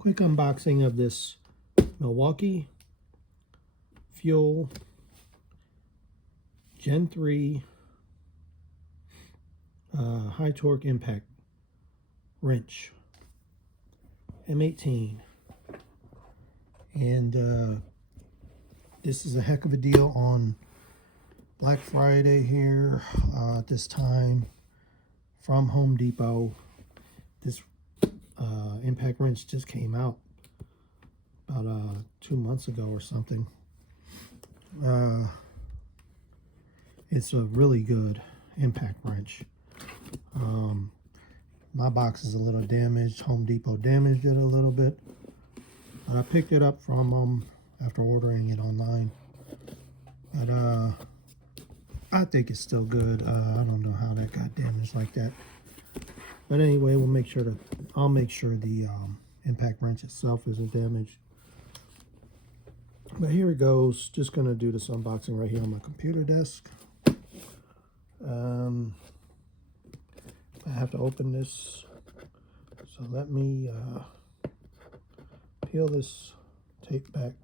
Quick unboxing of this Milwaukee Fuel Gen 3 high torque impact wrench, M18. And this is a heck of a deal on Black Friday here at this time from Home Depot. This impact wrench just came out about 2 months ago or something. It's a really good impact wrench. My box is a little damaged. Home Depot damaged it a little bit. But I picked it up from them after ordering it online. But I think it's still good. I don't know how that got damaged like that. But anyway, I'll make sure the impact wrench itself isn't damaged. But here it goes. Just gonna do this unboxing right here on my computer desk. I have to open this, so let me peel this tape back.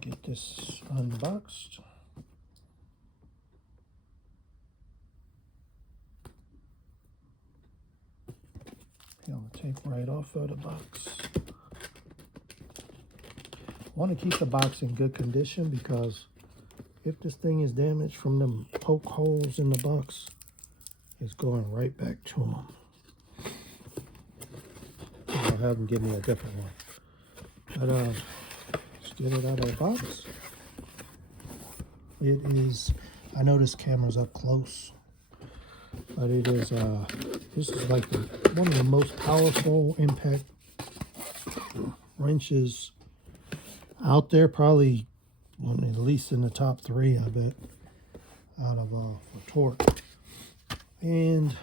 Get this unboxed. Peel the tape right off of the box. I want to keep the box in good condition because if this thing is damaged from them poke holes in the box, it's going right back to them. I'll have them give me a different one. But let's get it out of the box. It is, I know this camera's up close, but it is, this is like one of the most powerful impact wrenches out there, probably at least in the top 3, I bet, out of for torque. And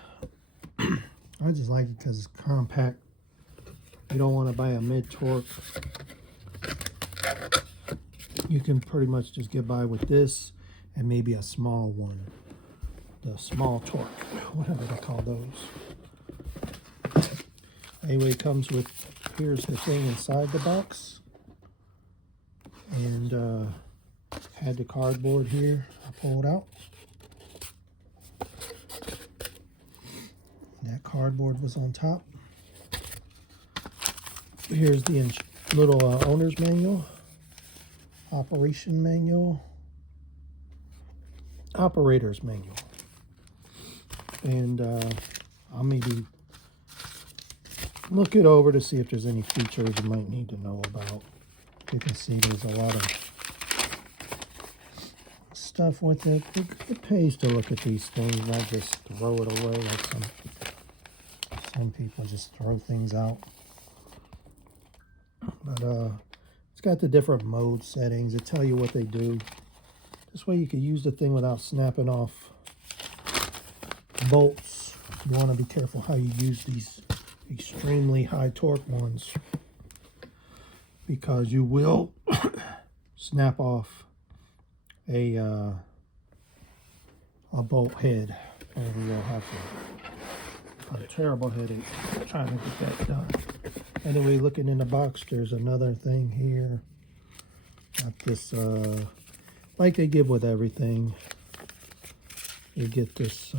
I just like it because it's compact. You don't want to buy a mid torque. You can pretty much just get by with this and maybe a small one, the small torque, whatever they call those. Anyway, it comes with, here's the thing inside the box. And had the cardboard here I pulled out. That cardboard was on top. Here's the little owner's manual, operation manual, operator's manual. And I'll maybe look it over to see if there's any features you might need to know about. You can see there's a lot of stuff with it. It pays to look at these things, not just throw it away like some people just throw things out. But it's got the different mode settings. It tell you what they do. This way you can use the thing without snapping off bolts. You want to be careful how you use these extremely high torque ones, because you will snap off a bolt head, and you'll have a terrible headache trying to get that done. Anyway, looking in the box, there's another thing here. Got this, like they give with everything. You get this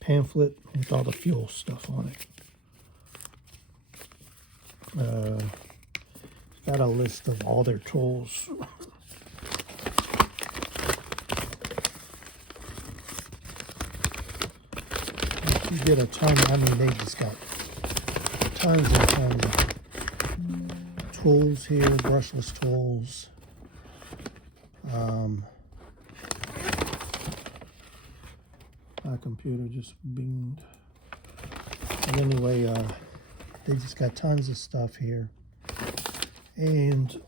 pamphlet with all the fuel stuff on it. Got a list of all their tools. You get a ton, I mean, they just got tons and tons of tools here, brushless tools. My computer just binged. And anyway, they just got tons of stuff here. And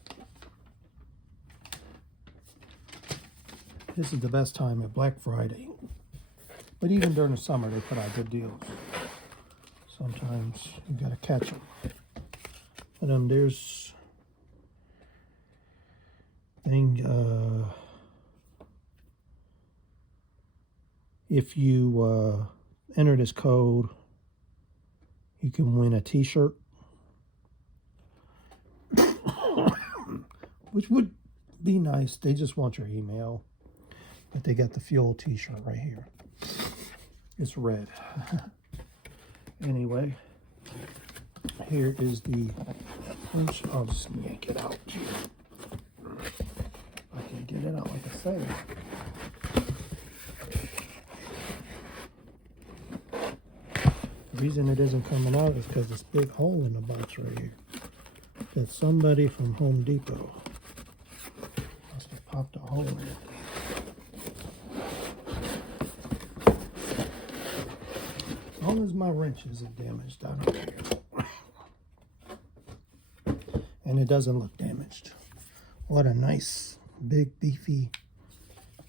this is the best time at Black Friday. But even during the summer, they put out good deals. Sometimes you gotta catch them. But there's thing. If you enter this code, you can win a t-shirt, which would be nice. They just want your email, but they got the Fuel t-shirt right here. It's red. Anyway, here is the punch. I'll just yank it out. I can get it out, like I said. The reason it isn't coming out is because this big hole in the box right here. That somebody from Home Depot must have popped a hole in it. As long as my wrench isn't damaged, I don't care. And it doesn't look damaged. What a nice, big, beefy,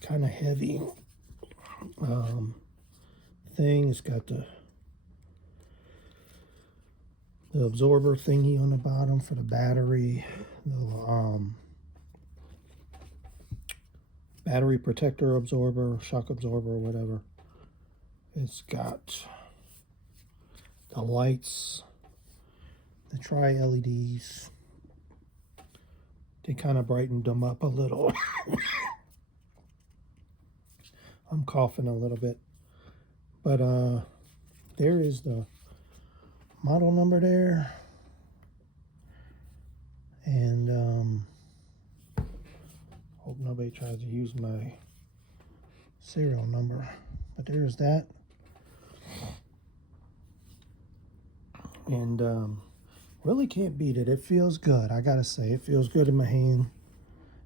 kind of heavy thing. It's got the absorber thingy on the bottom for the battery, the battery protector absorber, shock absorber, or whatever. It's got the lights, the tri-LEDs. They kind of brightened them up a little. I'm coughing a little bit. But there is the model number there. And hope nobody tries to use my serial number. But there's that. And really can't beat it. It feels good. I gotta say, it feels good in my hand.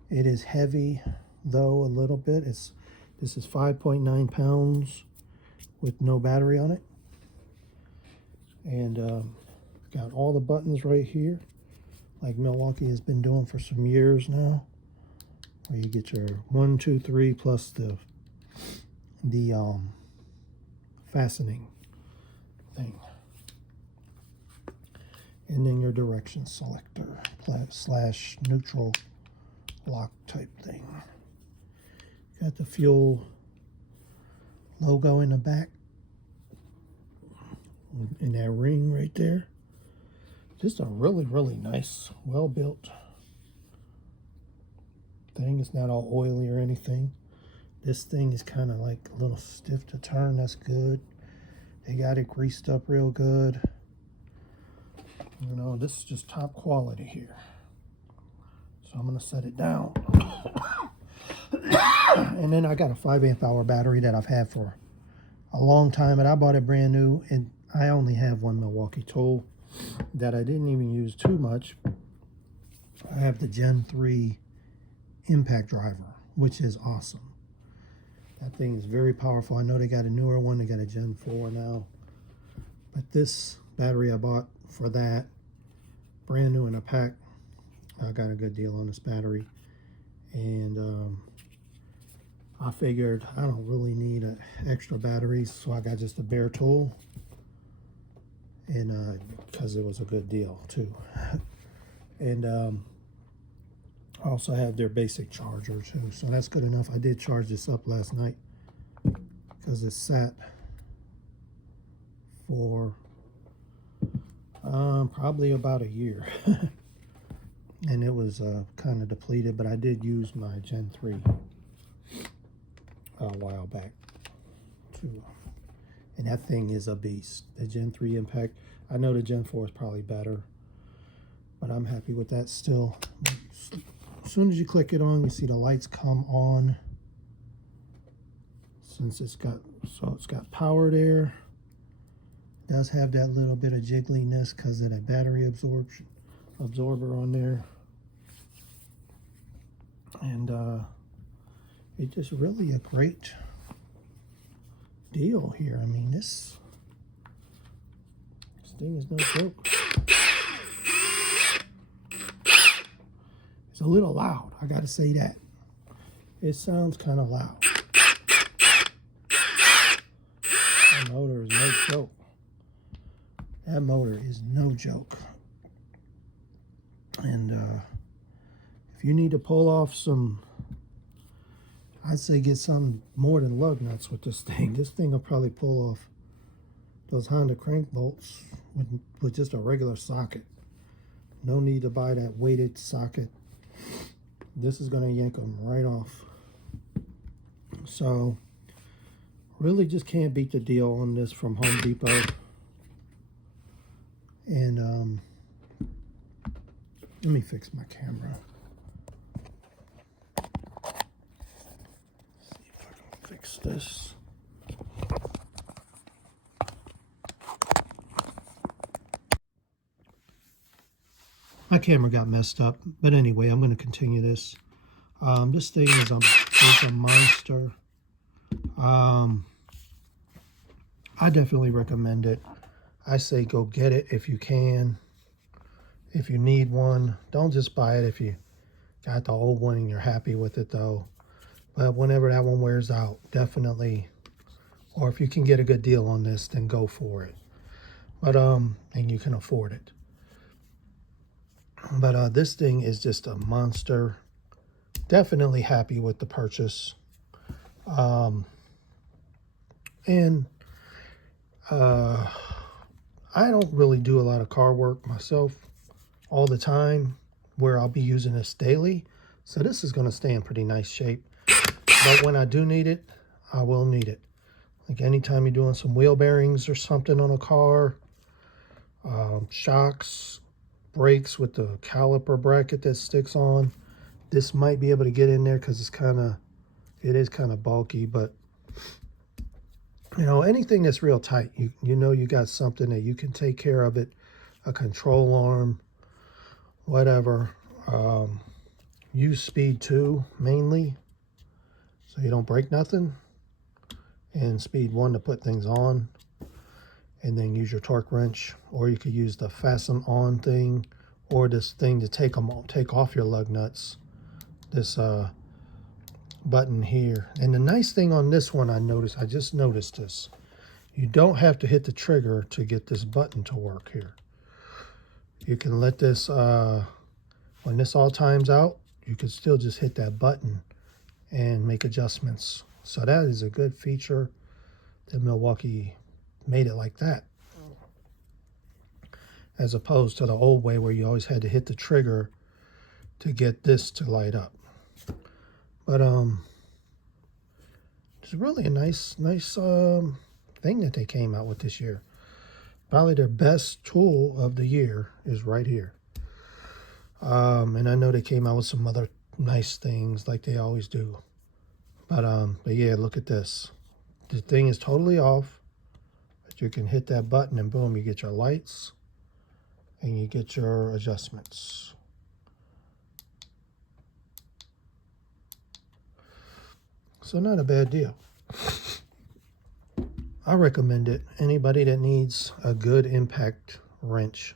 It is heavy, though, a little bit. This is 5.9 pounds with no battery on it. And got all the buttons right here, like Milwaukee has been doing for some years now. Where you get your 1, 2, 3 plus the fastening thing. And then your direction selector / neutral lock type thing. Got the Fuel logo in the back. In that ring right there. Just a really, really nice, well-built thing. It's not all oily or anything. This thing is kind of like a little stiff to turn. That's good. They got it greased up real good. You know, this is just top quality here. So I'm going to set it down. And then I got a 5 amp hour battery that I've had for a long time. And I bought it brand new. And I only have one Milwaukee tool that I didn't even use too much. I have the Gen 3 impact driver, which is awesome. That thing is very powerful. I know they got a newer one. They got a Gen 4 now. But this battery I bought for that, brand new in a pack. I got a good deal on this battery. And I figured I don't really need extra batteries, so I got just a bare tool. And because it was a good deal too. And I also have their basic charger too, so that's good enough. I did charge this up last night because it sat for probably about a year. And it was kind of depleted, but I did use my Gen 3 a while back too. And that thing is a beast. The Gen 3 impact. I know the Gen 4 is probably better, but I'm happy with that still. As soon as you click it on, you see the lights come on. Since it's got power there. It does have that little bit of jiggliness because of that battery absorber on there. And it's just really a great deal here. I mean, this thing is no joke. It's a little loud, I gotta say that. It sounds kind of loud. That motor is no joke. That motor is no joke. And if you need to pull off some, I'd say get some more than lug nuts with this thing. This thing will probably pull off those Honda crank bolts with just a regular socket. No need to buy that weighted socket. This is going to yank them right off. So really just can't beat the deal on this from Home Depot. And let me fix my camera. See if I can fix this. My camera got messed up, but anyway, I'm going to continue this. This thing is a monster. I definitely recommend it. I say go get it if you can. If you need one, don't just buy it if you got the old one and you're happy with it though. But whenever that one wears out, definitely, or if you can get a good deal on this, then go for it. But and you can afford it. But this thing is just a monster. Definitely happy with the purchase. And I don't really do a lot of car work myself all the time where I'll be using this daily. So this is going to stay in pretty nice shape. But when I do need it, I will need it. Like anytime you're doing some wheel bearings or something on a car, shocks, brakes with the caliper bracket that sticks on, this might be able to get in there because it is kind of bulky. But you know, anything that's real tight, you know you got something that you can take care of it, a control arm, whatever. Use speed 2 mainly, so you don't break nothing, and speed 1 to put things on, and then use your torque wrench, or you could use the fasten on thing, or this thing to take off your lug nuts. This button here. And the nice thing on this one, I just noticed this. You don't have to hit the trigger to get this button to work here. You can let this, when this all times out, you can still just hit that button and make adjustments. So that is a good feature that Milwaukee made it like that. As opposed to the old way where you always had to hit the trigger to get this to light up. But it's really a nice thing that they came out with this year. Probably their best tool of the year is right here. And I know they came out with some other nice things like they always do. But yeah, look at this. The thing is totally off, but you can hit that button and boom, you get your lights and you get your adjustments. So not a bad deal. I recommend it. Anybody that needs a good impact wrench,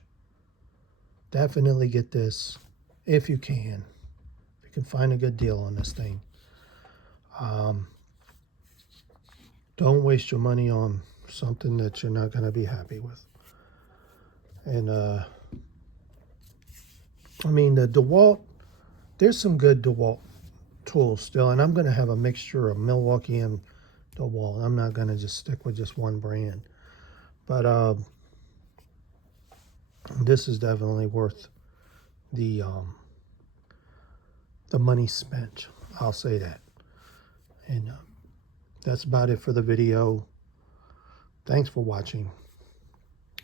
definitely get this if you can. If you can find a good deal on this thing. Don't waste your money on something that you're not going to be happy with. And I mean, the DeWalt, there's some good DeWalt tools still, and I'm going to have a mixture of Milwaukee and DeWalt. I'm not going to just stick with just one brand. But this is definitely worth the money spent. I'll say that. And that's about it for the video. Thanks for watching.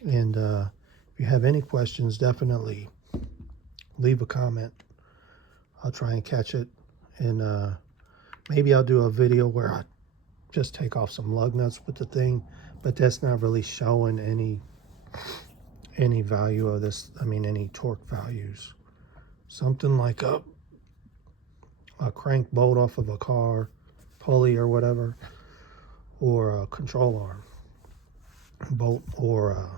And if you have any questions, definitely leave a comment. I'll try and catch it. And maybe I'll do a video where I just take off some lug nuts with the thing, but that's not really showing any value of this. I mean, any torque values. Something like a crank bolt off of a car, pulley or whatever, or a control arm bolt, or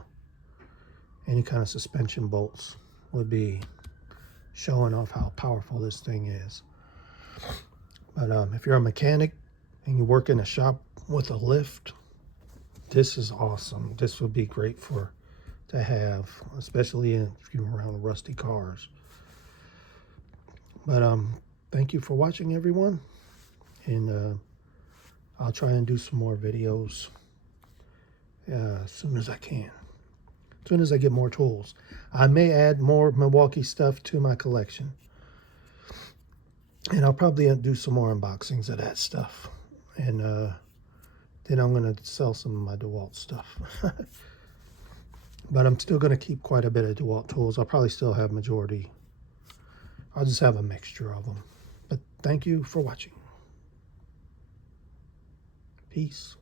any kind of suspension bolts would be showing off how powerful this thing is. But if you're a mechanic and you work in a shop with a lift, this is awesome. This would be great to have, especially if you're around rusty cars. But thank you for watching, everyone, and I'll try and do some more videos as soon as I can. As soon as I get more tools. I may add more Milwaukee stuff to my collection. And I'll probably do some more unboxings of that stuff. And then I'm going to sell some of my DeWalt stuff. But I'm still going to keep quite a bit of DeWalt tools. I'll probably still have majority. I'll just have a mixture of them. But thank you for watching. Peace.